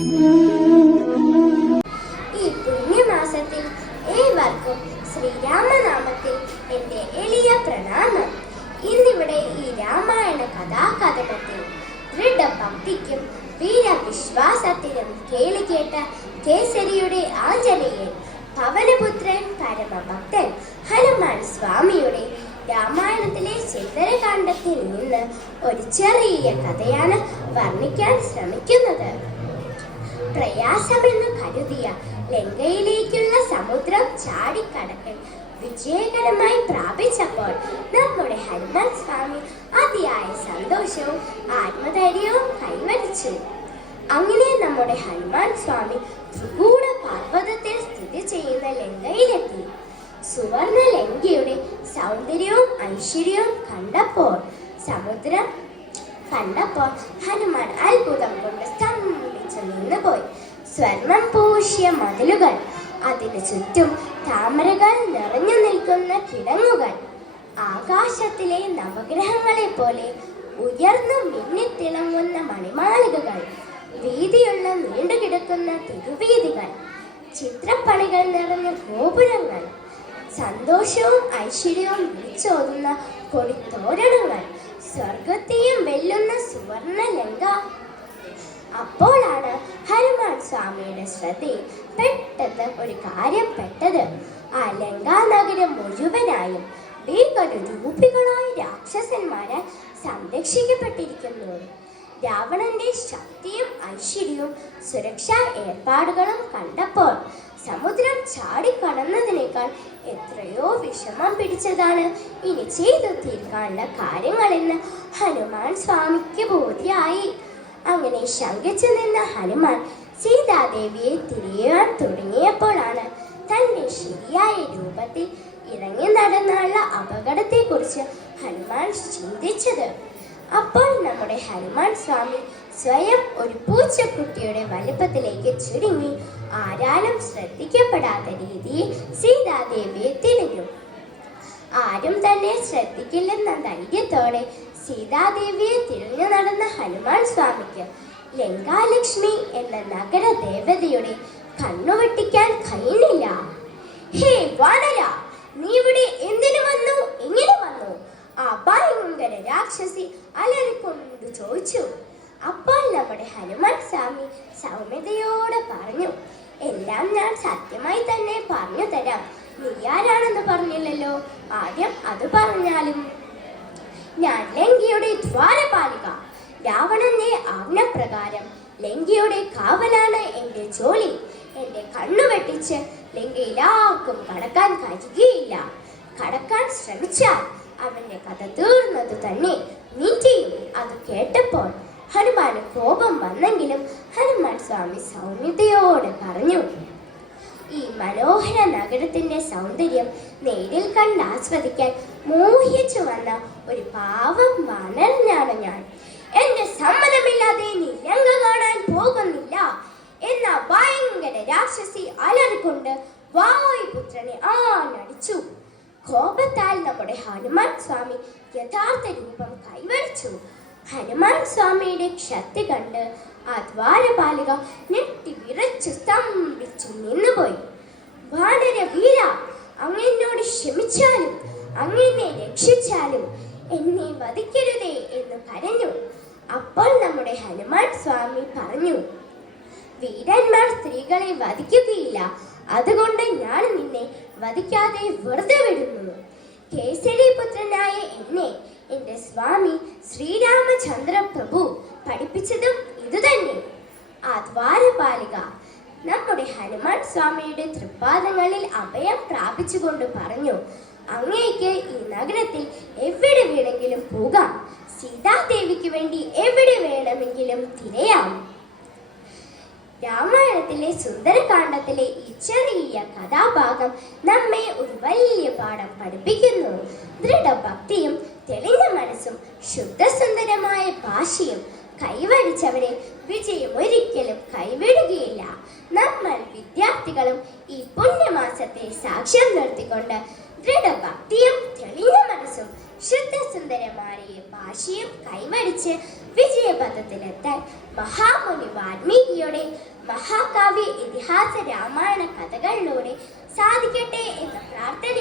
ഈ പുണ്യമാസത്തിൽ ഏവർക്കും ശ്രീരാമനാമത്തിൽ എൻ്റെ എളിയ പ്രണാമം. ഇന്നിവിടെ ഈ രാമായണ കഥാകഥനത്തിൽ ദൃഢഭക്തിക്കും വീരവിശ്വാസത്തിനും കേളികേട്ട കേസരിയുടെ ആഞ്ജനേയൻ, പവനപുത്രൻ, പരമഭക്തൻ ഹനുമാൻ സ്വാമിയുടെ രാമായണത്തിലെ സുന്ദരകാണ്ഡത്തിൽ നിന്ന് ഒരു ചെറിയ കഥയാണ് വർണ്ണിക്കാൻ ശ്രമിക്കുന്നത്. പ്രയാസമെന്ന് കരുതിയ ലങ്കയിലേക്കുള്ള സമുദ്രം ചാടിക്കടക്കൽ വിജയകരമായി പ്രാപിച്ചപ്പോൾ നമ്മുടെ ഹനുമാൻ സ്വാമി അതിയായ സന്തോഷവും ആത്മധൈര്യവും കൈവരിച്ചു. അങ്ങനെ നമ്മുടെ ഹനുമാൻ സ്വാമി ത്രികൂട പർവ്വതത്തിൽ സ്ഥിതി ചെയ്യുന്ന ലങ്കയിലെത്തി. സുവർണ ലങ്കയുടെ സൗന്ദര്യവും ഐശ്വര്യവും കണ്ടപ്പോൾ ഹനുമാൻ അത്ഭുതം കൊണ്ട് സ്തംഭിച്ചു നിന്നുപോയി. സ്വർണം പൂശിയ മതിലുകൾ, അതിനു ചുറ്റും താമരകൾ നിറഞ്ഞു നിൽക്കുന്ന കിടങ്ങുകൾ, ആകാശത്തിലെ നവഗ്രഹങ്ങളെ പോലെ ഉയർന്നു മിന്നിത്തിളങ്ങുന്ന മണിമാളികകൾ, വീതിയുള്ള നീണ്ടുകിടക്കുന്ന തിരുവീതികൾ, ചിത്രപ്പണികൾ നിറഞ്ഞ ഗോപുരങ്ങൾ, സന്തോഷവും ഐശ്വര്യവും വിളിച്ചോതുന്ന കൊടിത്തോരണങ്ങൾ, സ്വർഗത്തെയും വെല്ലുന്ന സുവർണ ലങ്ക. അപ്പോഴാണ് ഹനുമാൻ സ്വാമിയുടെ ശ്രദ്ധയിൽ പെട്ടെന്ന് ഒരു കാര്യം പെട്ടത്. ആ ലങ്കാ നഗരം മുഴുവനായും ഭീകരരൂപികളായ രാക്ഷസന്മാരാൽ സംരക്ഷിക്കപ്പെട്ടിരിക്കുന്നു. രാവണന്റെ ശക്തിയും ഐശ്വര്യവും സുരക്ഷാ ഏർപ്പാടുകളും കണ്ടപ്പോൾ സമുദ്രം ചാടിക്കടന്നതിനേക്കാൾ എത്രയോ വിഷമം പിടിച്ചതാണ് ഇനി ചെയ്തു തീർക്കാനുള്ള കാര്യങ്ങളെന്ന് ഹനുമാൻ സ്വാമിക്ക് ബോധ്യമായി. അങ്ങനെ ശങ്കിച്ചു നിന്ന ഹനുമാൻ സീതാദേവിയെ തിരയാൻ തുടങ്ങിയപ്പോഴാണ് തന്റെ ശരിയായ രൂപത്തിൽ ഇറങ്ങി നടന്നുള്ള അപകടത്തെക്കുറിച്ച് ഹനുമാൻ ചിന്തിച്ചത്. അപ്പോൾ നമ്മുടെ ഹനുമാൻ സ്വാമി സ്വയം ഒരു പൂച്ചക്കുട്ടിയുടെ വലുപ്പത്തിലേക്ക് ചുരുങ്ങി ആരാലും ശ്രദ്ധിക്കപ്പെടാത്ത രീതിയിൽ സീതാദേവിയെ തിരഞ്ഞു. ആരും തന്നെ ശ്രദ്ധിക്കില്ലെന്ന ധൈര്യത്തോടെ സീതാദേവിയെ തിരഞ്ഞു നടന്ന ഹനുമാൻ സ്വാമിക്ക് ലങ്കാലക്ഷ്മി എന്ന നഗര ദേവതയുടെ കണ്ണുവെട്ടിക്കാൻ കഴിഞ്ഞില്ല. ഹേ വാനര, നീ ഇവിടെ എന്തിനു വന്നു? എങ്ങനെ വന്നു? ആ ഭയങ്കര രാക്ഷസി അലറിക്കൊണ്ട് ചോദിച്ചു. അപ്പോൾ നമ്മുടെ ഹനുമാൻ സ്വാമി സൗമ്യതയോടെ പറഞ്ഞു, എല്ലാം ഞാൻ സത്യമായി തന്നെ പറഞ്ഞു തരാം. നീ ആരാണെന്ന് പറഞ്ഞില്ലല്ലോ, ആദ്യം അത് പറഞ്ഞാലും. ഞാൻ ലങ്കയുടെ ദ്വാരപാലിക. രാവണന്റെ ആജ്ഞപ്രകാരം ലങ്കയുടെ കാവലാണ് എൻ്റെ ജോലി. എൻ്റെ കണ്ണു വെട്ടിച്ച് ലങ്കയിൽ ആർക്കും കടക്കാൻ കഴിയുകയില്ല. കടക്കാൻ ശ്രമിച്ചാൽ അവന്റെ കഥ തീർന്നത് തന്നെ നീ ചെയ്യും. അത് കേട്ടപ്പോൾ ഹനുമാന് കോപം വന്നെങ്കിലും ഹനുമാൻ സ്വാമി സൗമ്യതയോടെ പറഞ്ഞു, ഈ മനോഹര നഗരത്തിന്റെ സൗന്ദര്യം നേരിൽ കണ്ട് ആസ്വദിക്കാൻ മോഹിച്ചു വന്ന ഒരു പാവം വാനരനാണ് ഞാൻ. എന്റെ സമ്മതമില്ലാതെ നീ ലങ്ക കാണാൻ പോകുന്നില്ല എന്ന ഭയങ്കര രാക്ഷസി അലറിക്കൊണ്ട് വായുപുത്രനെ ആഞ്ഞടിച്ചു. കോപത്താൽ നമ്മുടെ ഹനുമാൻ സ്വാമി യഥാർത്ഥ രൂപം കൈവരിച്ചു. ഹനുമാൻ സ്വാമിയുടെ ശക്തി കണ്ട് ആ ദ്വാരപാലിക ഞെട്ടി വിറച്ചു സ്തംഭിച്ചു നിന്നുപോയി. വാനര വീര, അങ്ങെന്നോട് ക്ഷമിച്ചാലും അങ്ങെന്നെ രക്ഷിച്ചാലും എന്നെ വധിക്കരുതേ എന്ന് കരഞ്ഞു. അപ്പോൾ നമ്മുടെ ഹനുമാൻ സ്വാമി പറഞ്ഞു, വീരന്മാർ സ്ത്രീകളെ വധിക്കുകയില്ല, അതുകൊണ്ട് ഞാൻ നിന്നെ വധിക്കാതെ വെറുതെ വിടുന്നു. കേസരിപുത്രനായ എന്നെ എന്റെ സ്വാമി ശ്രീരാമചന്ദ്ര പ്രഭു പഠിപ്പിച്ചതും ഇതുതന്നെ. ആ ദ്വാരപാലിക നമ്മുടെ ഹനുമാൻ സ്വാമിയുടെ തൃപ്പാദങ്ങളിൽ അഭയം പ്രാപിച്ചുകൊണ്ട് പറഞ്ഞു, അങ്ങേക്ക് ഈ നഗരത്തിൽ എവിടെ വേണമെങ്കിലും പോകാം. സീതാദേവിക്ക് വേണ്ടി എവിടെ വേണമെങ്കിലും തിരയാം. രാമായണത്തിലെ സുന്ദരകാണ്ഡത്തിലെ ഈ ചെറിയ കഥാഭാഗം നമ്മെ ഒരു വലിയ പാഠം പഠിപ്പിക്കുന്നു. ദൃഢഭക്തിയും തെളിഞ്ഞ മനസ്സും ശുദ്ധസുന്ദരമായ ഭാഷയും കൈവരിച്ചവരെ വിജയം ഒരിക്കലും കൈവിടുകയില്ല. നമ്മൾ വിദ്യാർത്ഥികളും ഈ പുണ്യമാസത്തെ സാക്ഷ്യം നിർത്തിക്കൊണ്ട് ദൃഢഭക്തിയും തെളിഞ്ഞ മനസ്സും ശുദ്ധസുന്ദരമായ ഭാഷയും കൈവരിച്ച് വിജയ പദത്തിലെത്താൻ മഹാമുനി വാൽമീകിയുടെ മഹാകാവ്യ ഇതിഹാസ രാമായണ കഥകളിലൂടെ സാധിക്കട്ടെ എന്ന പ്രാർത്ഥന